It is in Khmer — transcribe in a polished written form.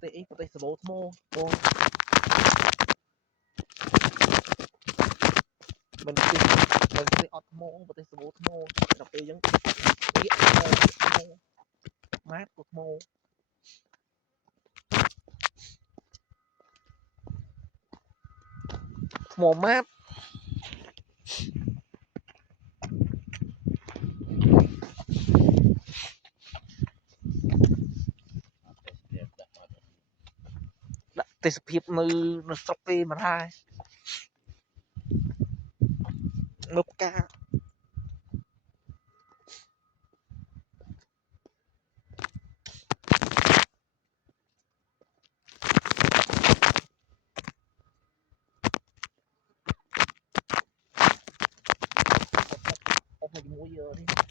ប្រទេសសបោថ្មបងមិនប្រទេសអត់ថ្មប្រទេសសបោថ្មដល់ពេលអញ្ចឹងពាកថ្មម៉ាតក៏ថ្មម៉ាតដាក់ទេសភាពនៅស្រុកគេមិនហើយនៅផ្កាអស់ជាមួយនេះ